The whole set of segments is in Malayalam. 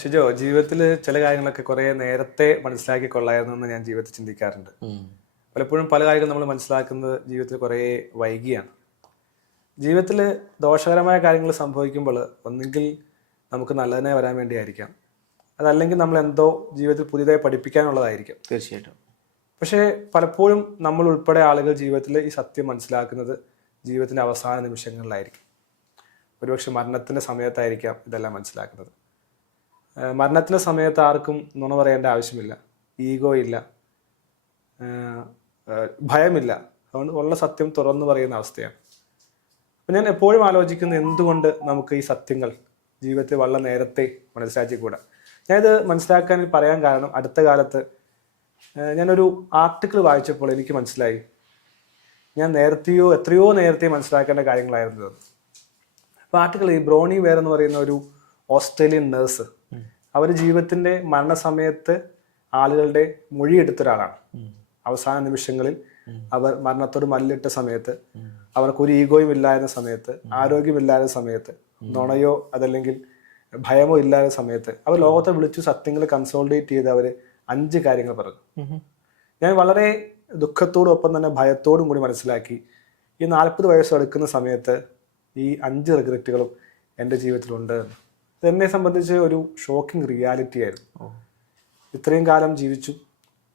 ഷിജോ, ജീവിതത്തിൽ ചില കാര്യങ്ങളൊക്കെ കുറേ നേരത്തെ മനസ്സിലാക്കി കൊള്ളായിരുന്നു എന്ന് ഞാൻ ജീവിതത്തിൽ ചിന്തിക്കാറുണ്ട്. പലപ്പോഴും പല കാര്യങ്ങളും നമ്മൾ മനസ്സിലാക്കുന്നത് ജീവിതത്തിൽ കുറേ വൈകിയാണ്. ജീവിതത്തിൽ ദോഷകരമായ കാര്യങ്ങൾ സംഭവിക്കുമ്പോൾ ഒന്നുകിൽ നമുക്ക് നല്ലതിനെ വരാൻ വേണ്ടിയായിരിക്കാം, അതല്ലെങ്കിൽ നമ്മൾ എന്തോ ജീവിതത്തിൽ പുതിയതായി പഠിപ്പിക്കാനുള്ളതായിരിക്കും. തീർച്ചയായിട്ടും. പക്ഷേ പലപ്പോഴും നമ്മൾ ഉൾപ്പെടെ ആളുകൾ ജീവിതത്തിൽ ഈ സത്യം മനസ്സിലാക്കുന്നത് ജീവിതത്തിൻ്റെ അവസാന നിമിഷങ്ങളിലായിരിക്കും. ഒരുപക്ഷെ മരണത്തിൻ്റെ സമയത്തായിരിക്കാം ഇതെല്ലാം മനസ്സിലാക്കുന്നത്. മരണത്തിൻ്റെ സമയത്ത് ആർക്കും നുണ പറയേണ്ട ആവശ്യമില്ല, ഈഗോ ഇല്ല, ഭയമില്ല. അതുകൊണ്ട് ഉള്ള സത്യം തുറന്നു പറയുന്ന അവസ്ഥയാണ്. അപ്പം ഞാൻ എപ്പോഴും ആലോചിക്കുന്നത്, എന്തുകൊണ്ട് നമുക്ക് ഈ സത്യങ്ങൾ ജീവിതത്തിൽ വളരെ നേരത്തെ മനസ്സിലാക്കിക്കൂടാ. ഞാനിത് മനസ്സിലാക്കാൻ പറയാൻ കാരണം, അടുത്ത കാലത്ത് ഞാനൊരു ആർട്ടിക്കിൾ വായിച്ചപ്പോൾ എനിക്ക് മനസ്സിലായി, ഞാൻ എത്രയോ നേരത്തെ മനസ്സിലാക്കേണ്ട കാര്യങ്ങളായിരുന്നു അത്. അപ്പോൾ ആർട്ടിക്കിൾ ഈ ബ്രോണി വെയർ എന്ന് പറയുന്ന ഒരു ഓസ്ട്രേലിയൻ നേഴ്സ്, അവർ ജീവിതത്തിൻ്റെ മരണസമയത്ത് ആളുകളുടെ മൊഴിയെടുത്ത ഒരാളാണ്. അവസാന നിമിഷങ്ങളിൽ അവർ മരണത്തോട് മല്ലിട്ട സമയത്ത്, അവർക്കൊരു ഈഗോയും ഇല്ലായിരുന്ന സമയത്ത്, ആരോഗ്യമില്ലാത്ത സമയത്ത്, നുണയോ അതല്ലെങ്കിൽ ഭയമോ ഇല്ലാത്ത സമയത്ത് അവർ ലോകത്തെ വിളിച്ചു സത്യങ്ങൾ കൺസോൾട്ടേറ്റ് ചെയ്ത് അവർ 5 കാര്യങ്ങൾ പറഞ്ഞു. ഞാൻ വളരെ ദുഃഖത്തോടും ഒപ്പം തന്നെ ഭയത്തോടും കൂടി മനസ്സിലാക്കി, ഈ 40 വയസ്സ് എടുക്കുന്ന സമയത്ത് ഈ 5 റിഗ്രറ്റുകളും എൻ്റെ ജീവിതത്തിലുണ്ട്. ഇതെന്നെ സംബന്ധിച്ച് ഒരു ഷോക്കിംഗ് റിയാലിറ്റി ആയിരുന്നു. ഇത്രയും കാലം ജീവിച്ചു,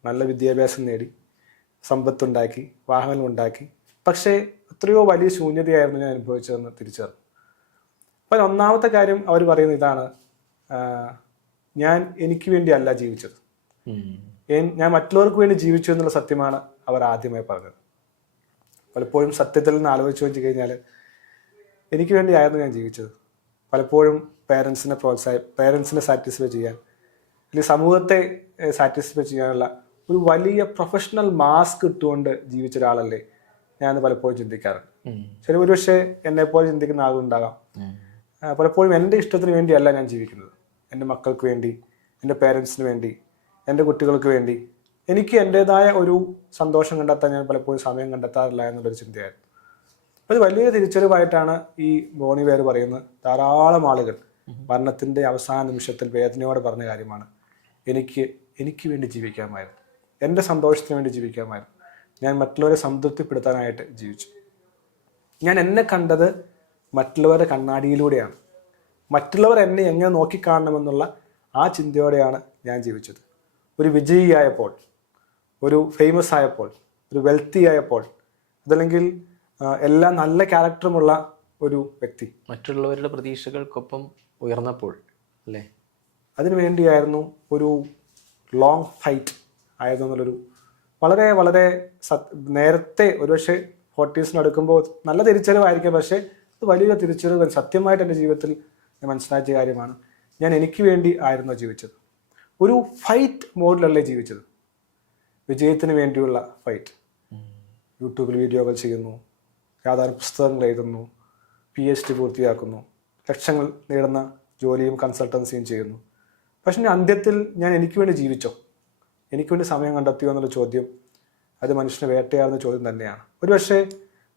നല്ല വിദ്യാഭ്യാസം നേടി, സമ്പത്തുണ്ടാക്കി, വാഹനങ്ങൾ ഉണ്ടാക്കി, പക്ഷേ എത്രയോ വലിയ ശൂന്യതയായിരുന്നു ഞാൻ അനുഭവിച്ചതെന്ന് തിരിച്ചറിഞ്ഞു. അപ്പം ഒന്നാമത്തെ കാര്യം അവർ പറയുന്നത് ഇതാണ്, ഞാൻ എനിക്ക് വേണ്ടിയല്ല ജീവിച്ചത്, ഞാൻ മറ്റുള്ളവർക്ക് വേണ്ടി ജീവിച്ചു എന്നുള്ള സത്യമാണ് അവർ ആദ്യമായി പറഞ്ഞത്. പലപ്പോഴും സത്യത്തിൽ നിന്ന് ആലോചിച്ച് വെച്ച് കഴിഞ്ഞാൽ എനിക്ക് വേണ്ടിയായിരുന്നു ഞാൻ ജീവിച്ചത്. പലപ്പോഴും പേരൻസിനെ സാറ്റിസ്ഫൈ ചെയ്യാൻ, അല്ലെങ്കിൽ സമൂഹത്തെ സാറ്റിസ്ഫൈ ചെയ്യാനുള്ള ഒരു വലിയ പ്രൊഫഷണൽ മാസ്ക് ഇട്ടുകൊണ്ട് ജീവിച്ച ഒരാളല്ലേ ഞാൻ പലപ്പോഴും ചിന്തിക്കാറുണ്ട്. ശരി, ഒരുപക്ഷെ എന്നെപ്പോലെ ചിന്തിക്കുന്ന ആളുണ്ടാകാം. പലപ്പോഴും എൻ്റെ ഇഷ്ടത്തിന് വേണ്ടിയല്ല ഞാൻ ജീവിക്കുന്നത്, എൻ്റെ മക്കൾക്ക് വേണ്ടി, എൻ്റെ പേരൻസിന് വേണ്ടി, എൻ്റെ കുട്ടികൾക്ക് വേണ്ടി, എനിക്ക് എൻ്റെതായ ഒരു സന്തോഷം കണ്ടെത്താൻ ഞാൻ പലപ്പോഴും സമയം കണ്ടെത്താറില്ല എന്നുള്ളൊരു ചിന്തയായിരുന്നു. അപ്പോൾ ഇത് വലിയ തിരിച്ചറിവായിട്ടാണ് ഈ ബ്രോണി വെയർ പറയുന്നത്. ധാരാളം ആളുകൾ മരണത്തിൻ്റെ അവസാന നിമിഷത്തിൽ വേദനയോടെ പറഞ്ഞ കാര്യമാണ്, എനിക്ക് വേണ്ടി ജീവിക്കാമായിരുന്നു, എൻ്റെ സന്തോഷത്തിന് വേണ്ടി ജീവിക്കാമായിരുന്നു, ഞാൻ മറ്റുള്ളവരെ സംതൃപ്തിപ്പെടുത്താനായിട്ട് ജീവിച്ചു. ഞാൻ എന്നെ കണ്ടത് മറ്റുള്ളവരുടെ കണ്ണാടിയിലൂടെയാണ്, മറ്റുള്ളവർ എന്നെ എങ്ങനെ നോക്കിക്കാണണമെന്നുള്ള ആ ചിന്തയോടെയാണ് ഞാൻ ജീവിച്ചത്. ഒരു വിജയിയായപ്പോൾ, ഒരു ഫേമസ് ആയപ്പോൾ, ഒരു വെൽത്തി ആയപ്പോൾ, അതല്ലെങ്കിൽ എല്ലാ നല്ല ക്യാരക്ടറുമുള്ള ഒരു വ്യക്തി, മറ്റുള്ളവരുടെ പ്രതീക്ഷകൾക്കൊപ്പം ഉയർന്നപ്പോൾ അല്ലേ, അതിനു വേണ്ടിയായിരുന്നു ഒരു ലോങ് ഫൈറ്റ് ആയിരുന്നു എന്നുള്ളൊരു വളരെ വളരെ നേരത്തെ, ഒരുപക്ഷെ 40s അടുക്കുമ്പോൾ നല്ല തിരിച്ചറിവായിരിക്കും, പക്ഷേ അത് വലിയൊരു തിരിച്ചറിവ് സത്യമായിട്ട് എൻ്റെ ജീവിതത്തിൽ ഞാൻ മനസ്സിലാക്കിയ കാര്യമാണ്. ഞാൻ എനിക്ക് വേണ്ടി ആയിരുന്നു ജീവിച്ചത്, ഒരു ഫൈറ്റ് മോഡിലല്ലേ ജീവിച്ചത്, വിജയത്തിന് വേണ്ടിയുള്ള ഫൈറ്റ്. യൂട്യൂബിൽ വീഡിയോകൾ ചെയ്യുന്നു, യാതൊരു പുസ്തകങ്ങൾ എഴുതുന്നു, PhD പൂർത്തിയാക്കുന്നു, ലക്ഷങ്ങൾ നേടുന്ന ജോലിയും കൺസൾട്ടൻസിയും ചെയ്യുന്നു. പക്ഷേ അന്ത്യത്തിൽ ഞാൻ എനിക്ക് വേണ്ടി ജീവിച്ചോ, എനിക്ക് വേണ്ടി സമയം കണ്ടെത്തിയോ എന്നുള്ള ചോദ്യം, അത് മനുഷ്യനെ വേട്ടയാടുന്ന ചോദ്യം തന്നെയാണ്. ഒരുപക്ഷെ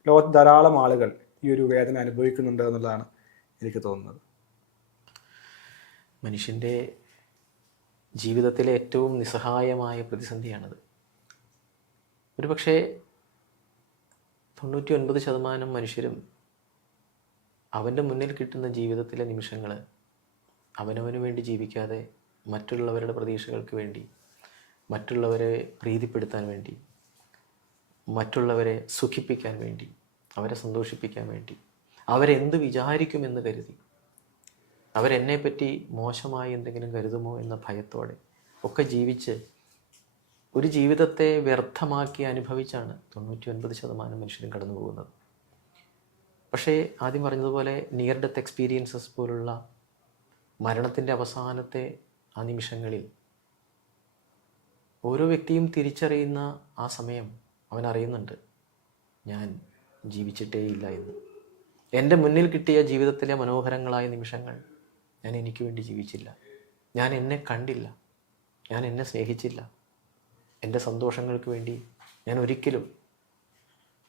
ലോകത്ത് ധാരാളം ആളുകൾ ഈ ഒരു വേദന അനുഭവിക്കുന്നുണ്ട് എന്നുള്ളതാണ് എനിക്ക് തോന്നുന്നത്. മനുഷ്യൻ്റെ ജീവിതത്തിലെ ഏറ്റവും നിസ്സഹായമായ പ്രതിസന്ധിയാണത്. ഒരുപക്ഷെ 99% മനുഷ്യരും അവൻ്റെ മുന്നിൽ കിട്ടുന്ന ജീവിതത്തിലെ നിമിഷങ്ങൾ അവനവന് വേണ്ടി ജീവിക്കാതെ മറ്റുള്ളവരുടെ പ്രതീക്ഷകൾക്ക് വേണ്ടി, മറ്റുള്ളവരെ പ്രീതിപ്പെടുത്താൻ വേണ്ടി, മറ്റുള്ളവരെ സുഖിപ്പിക്കാൻ വേണ്ടി, അവരെ സന്തോഷിപ്പിക്കാൻ വേണ്ടി, അവരെന്ത് വിചാരിക്കുമെന്ന് കരുതി, അവരെന്നെപ്പറ്റി മോശമായി എന്തെങ്കിലും കരുതുമോ എന്ന ഭയത്തോടെ ഒക്കെ ജീവിച്ച് ഒരു ജീവിതത്തെ വ്യർത്ഥമാക്കി അനുഭവിച്ചാണ് 99% മനുഷ്യരും കടന്നു പോകുന്നത്. പക്ഷേ ആദ്യം പറഞ്ഞതുപോലെ നിയർ ഡെത്ത് എക്സ്പീരിയൻസസ് പോലുള്ള മരണത്തിൻ്റെ അവസാനത്തെ ആ നിമിഷങ്ങളിൽ ഓരോ വ്യക്തിയും തിരിച്ചറിയുന്ന ആ സമയം അവൻ അറിയുന്നുണ്ട്, ഞാൻ ജീവിച്ചിട്ടേ ഇല്ല എന്ന്. എൻ്റെ മുന്നിൽ കിട്ടിയ ജീവിതത്തിലെ മനോഹരങ്ങളായ നിമിഷങ്ങൾ ഞാൻ എനിക്ക് വേണ്ടി ജീവിച്ചില്ല, ഞാൻ എന്നെ കണ്ടില്ല, ഞാൻ എന്നെ സ്നേഹിച്ചില്ല, എൻ്റെ സന്തോഷങ്ങൾക്ക് വേണ്ടി ഞാൻ ഒരിക്കലും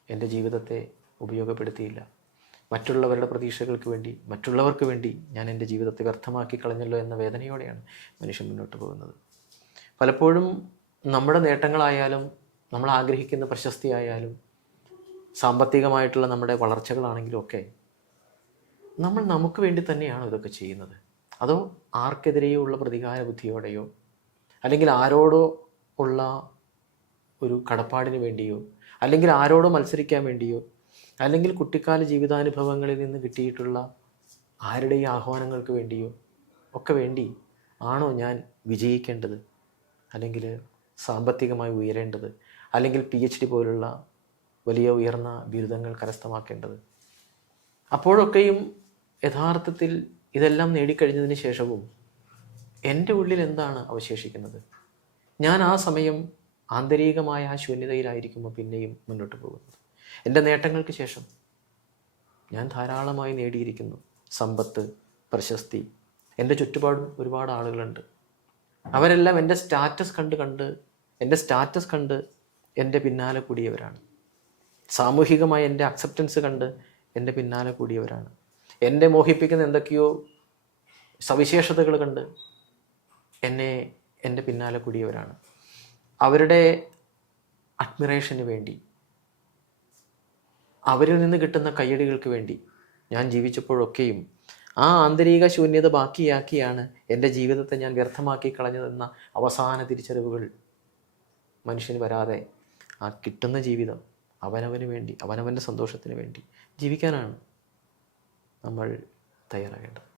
എൻ്റെ ജീവിതത്തെ ഉപയോഗപ്പെടുത്തിയില്ല. മറ്റുള്ളവരുടെ പ്രതീക്ഷകൾക്ക് വേണ്ടി, മറ്റുള്ളവർക്ക് വേണ്ടി ഞാൻ എൻ്റെ ജീവിതത്തെ വ്യർത്ഥമാക്കി കളഞ്ഞല്ലോ എന്ന വേദനയോടെയാണ് മനുഷ്യൻ മുന്നോട്ട് പോകുന്നത്. പലപ്പോഴും നമ്മുടെ നേട്ടങ്ങളായാലും നമ്മൾ ആഗ്രഹിക്കുന്ന പ്രശസ്തിയായാലും സാമ്പത്തികമായിട്ടുള്ള നമ്മുടെ വളർച്ചകളാണെങ്കിലും ഒക്കെ നമ്മൾ നമുക്ക് വേണ്ടി തന്നെയാണോ ഇതൊക്കെ ചെയ്യുന്നത്? അതോ ആർക്കെതിരെയോ ഉള്ള പ്രതികാര ബുദ്ധിയോടെയോ അല്ലെങ്കിൽ ആരോടോ ഉള്ള ഒരു കടപ്പാടിന് വേണ്ടിയോ അല്ലെങ്കിൽ ആരോടോ മത്സരിക്കാൻ വേണ്ടിയോ അല്ലെങ്കിൽ കുട്ടിക്കാല ജീവിതാനുഭവങ്ങളിൽ നിന്ന് കിട്ടിയിട്ടുള്ള ആരുടെയും ആഹ്വാനങ്ങൾക്ക് വേണ്ടിയോ ഒക്കെ വേണ്ടി ആണോ ഞാൻ വിജയിക്കേണ്ടത്, അല്ലെങ്കിൽ സാമ്പത്തികമായി ഉയരേണ്ടത്, അല്ലെങ്കിൽ PhD പോലുള്ള വലിയ ഉയർന്ന ബിരുദങ്ങൾ കരസ്ഥമാക്കേണ്ടത്? അപ്പോഴൊക്കെയും യഥാർത്ഥത്തിൽ ഇതെല്ലാം നേടിക്കഴിഞ്ഞതിന് ശേഷവും എൻ്റെ ഉള്ളിൽ എന്താണ് അവശേഷിക്കുന്നത്? ഞാൻ ആ സമയം ആന്തരികമായ ആ ശൂന്യതയിലായിരിക്കുമ്പോൾ പിന്നെയും മുന്നോട്ട് പോകുന്നത്. എൻ്റെ നേട്ടങ്ങൾക്ക് ശേഷം ഞാൻ ധാരാളമായി നേടിയിരിക്കുന്നു. സമ്പത്ത്, പ്രശസ്തി. എൻ്റെ ചുറ്റുപാടും ഒരുപാട് ആളുകളുണ്ട്. അവരെല്ലാം എൻ്റെ സ്റ്റാറ്റസ് കണ്ട് എൻ്റെ പിന്നാലെ കൂടിയവരാണ്. സാമൂഹികമായി എൻ്റെ അക്സെപ്റ്റൻസ് കണ്ട് എൻ്റെ പിന്നാലെ കൂടിയവരാണ്. എന്നെ മോഹിപ്പിക്കുന്ന എന്തൊക്കെയോ സവിശേഷതകൾ കണ്ട് എൻ്റെ പിന്നാലെ കൂടിയവരാണ്. അവരുടെ അഡ്മിറേഷന് വേണ്ടി, അവരിൽ നിന്ന് കിട്ടുന്ന കയ്യടികൾക്ക് വേണ്ടി ഞാൻ ജീവിച്ചപ്പോഴൊക്കെയും ആ ആന്തരിക ശൂന്യത ബാക്കിയാക്കിയാണ് എൻ്റെ ജീവിതത്തെ ഞാൻ വ്യർത്ഥമാക്കി കളഞ്ഞതെന്ന അവസാന തിരിച്ചറിവുകൾ മനുഷ്യന് വരാതെ ആ കിട്ടുന്ന ജീവിതം അവനവന് വേണ്ടി, അവനവൻ്റെ സന്തോഷത്തിന് വേണ്ടി ജീവിക്കാനാണ് നമ്മൾ തയ്യാറാകേണ്ടത്.